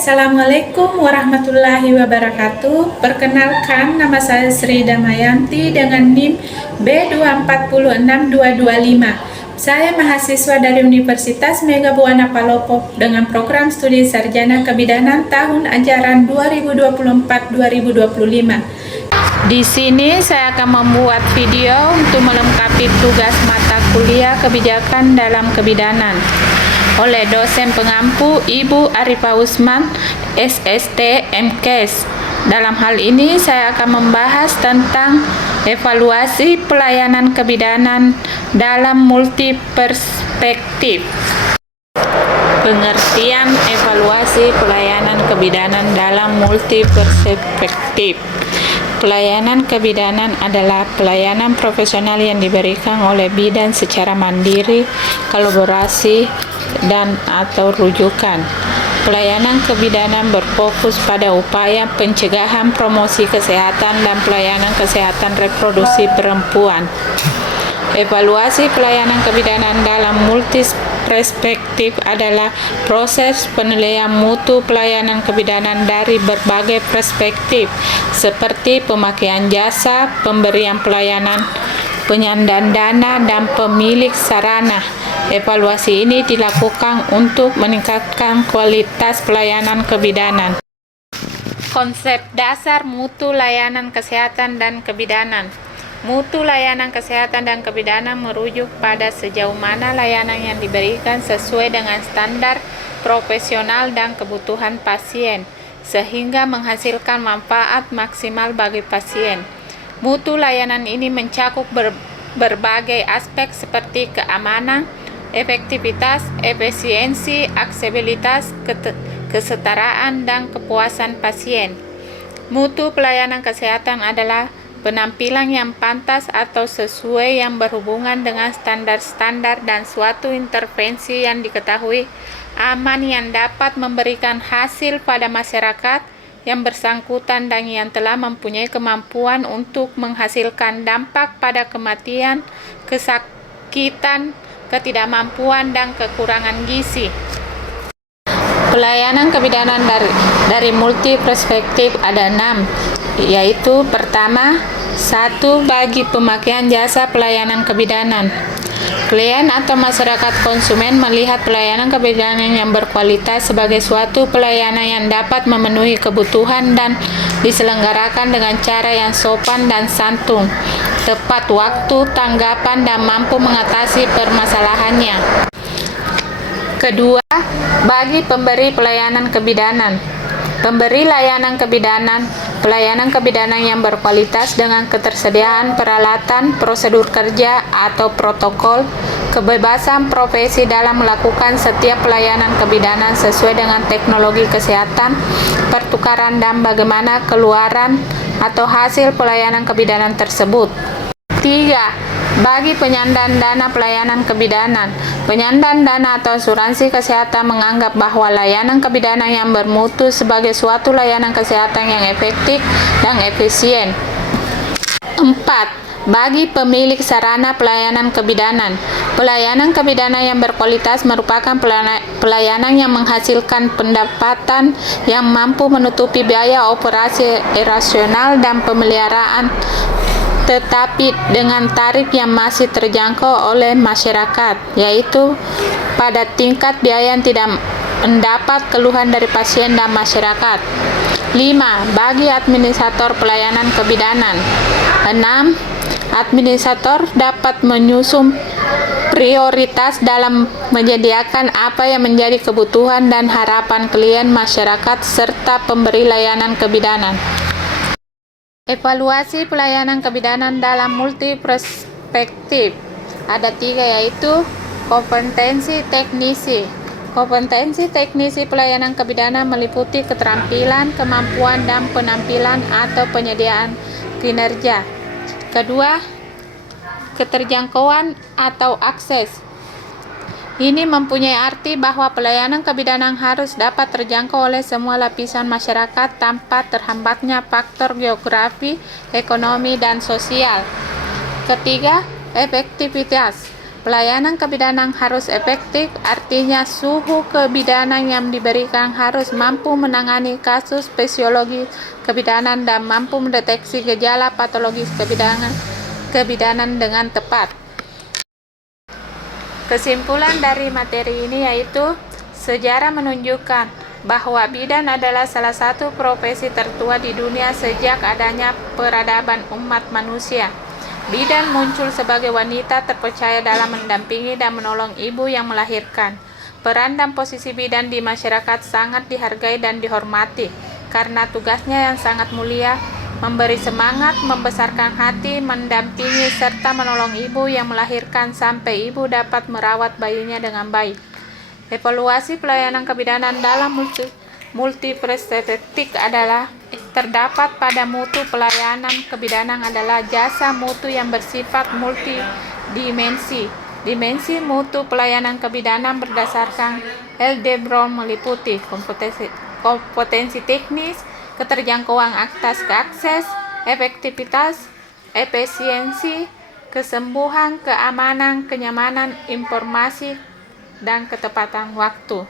Assalamualaikum warahmatullahi wabarakatuh. Perkenalkan, nama saya Sri Damayanti dengan NIM B246225. Saya mahasiswa dari Universitas Mega Buana Palopo dengan program studi sarjana kebidanan tahun ajaran 2024-2025. Di sini saya akan membuat video untuk melengkapi tugas mata kuliah kebijakan dalam kebidanan oleh dosen pengampu Ibu Arifah Usman, SST MKes. Dalam hal ini saya akan membahas tentang evaluasi pelayanan kebidanan dalam multi perspektif. Pengertian evaluasi pelayanan kebidanan dalam multi perspektif. Pelayanan kebidanan adalah pelayanan profesional yang diberikan oleh bidan secara mandiri, kolaborasi, dan atau rujukan. Pelayanan kebidanan berfokus pada upaya pencegahan, promosi kesehatan, dan pelayanan kesehatan reproduksi perempuan. Evaluasi pelayanan kebidanan dalam multi perspektif adalah proses penilaian mutu pelayanan kebidanan dari berbagai perspektif, seperti pemakaian jasa, pemberian pelayanan, penyandang dana, dan pemilik sarana. Evaluasi ini dilakukan untuk meningkatkan kualitas pelayanan kebidanan. Konsep dasar mutu layanan kesehatan dan kebidanan. Mutu layanan kesehatan dan kebidanan merujuk pada sejauh mana layanan yang diberikan sesuai dengan standar profesional dan kebutuhan pasien, sehingga menghasilkan manfaat maksimal bagi pasien. Mutu layanan ini mencakup berbagai aspek seperti keamanan, efektivitas, efisiensi, aksesibilitas, kesetaraan, dan kepuasan pasien. Mutu pelayanan kesehatan adalah penampilan yang pantas atau sesuai yang berhubungan dengan standar-standar dan suatu intervensi yang diketahui aman yang dapat memberikan hasil pada masyarakat yang bersangkutan dan yang telah mempunyai kemampuan untuk menghasilkan dampak pada kematian, kesakitan, ketidakmampuan, dan kekurangan gizi. Pelayanan kebidanan dari multi perspektif ada 6, yaitu pertama, 1. Bagi pemakaian jasa pelayanan kebidanan. Klien atau masyarakat konsumen melihat pelayanan kebidanan yang berkualitas sebagai suatu pelayanan yang dapat memenuhi kebutuhan dan diselenggarakan dengan cara yang sopan dan santun, tepat waktu, tanggapan, dan mampu mengatasi permasalahannya. Kedua, bagi pemberi pelayanan kebidanan. Pemberi layanan kebidanan, pelayanan kebidanan yang berkualitas dengan ketersediaan peralatan, prosedur kerja, atau protokol, kebebasan profesi dalam melakukan setiap pelayanan kebidanan sesuai dengan teknologi kesehatan, pertukaran, dan bagaimana keluaran atau hasil pelayanan kebidanan tersebut. 3. Bagi penyandang dana pelayanan kebidanan. Penyandang dana atau asuransi kesehatan menganggap bahwa layanan kebidanan yang bermutu sebagai suatu layanan kesehatan yang efektif dan efisien. 4. Bagi pemilik sarana pelayanan kebidanan. Pelayanan kebidanan yang berkualitas merupakan pelayanan yang menghasilkan pendapatan yang mampu menutupi biaya operasi rasional dan pemeliharaan, tetapi dengan tarif yang masih terjangkau oleh masyarakat, yaitu pada tingkat biaya yang tidak mendapat keluhan dari pasien dan masyarakat. 5. Bagi administrator pelayanan kebidanan. 6. Administrator dapat menyusun prioritas dalam menyediakan apa yang menjadi kebutuhan dan harapan klien, masyarakat, serta pemberi layanan kebidanan. Evaluasi pelayanan kebidanan dalam multi perspektif ada 3, yaitu kompetensi teknisi. Kompetensi teknisi pelayanan kebidanan meliputi keterampilan, kemampuan, dan penampilan atau penyediaan kinerja. Kedua, keterjangkauan atau akses. Ini mempunyai arti bahwa pelayanan kebidanan harus dapat terjangkau oleh semua lapisan masyarakat tanpa terhambatnya faktor geografi, ekonomi, dan sosial. Ketiga, efektivitas. Pelayanan kebidanan harus efektif, artinya suhu kebidanan yang diberikan harus mampu menangani kasus fisiologi kebidanan dan mampu mendeteksi gejala patologis kebidanan dengan tepat. Kesimpulan dari materi ini yaitu sejarah menunjukkan bahwa bidan adalah salah satu profesi tertua di dunia sejak adanya peradaban umat manusia. Bidan muncul sebagai wanita terpercaya dalam mendampingi dan menolong ibu yang melahirkan. Peran dan posisi bidan di masyarakat sangat dihargai dan dihormati karena tugasnya yang sangat mulia, memberi semangat, membesarkan hati, mendampingi serta menolong ibu yang melahirkan sampai ibu dapat merawat bayinya dengan baik. Evaluasi pelayanan kebidanan dalam multiperspektif adalah terdapat pada mutu pelayanan kebidanan adalah jasa mutu yang bersifat multidimensi. Dimensi mutu pelayanan kebidanan berdasarkan Hildebrand meliputi kompetensi teknis, keterjangkauan akses, efektivitas, efisiensi, kesembuhan, keamanan, kenyamanan, informasi, dan ketepatan waktu.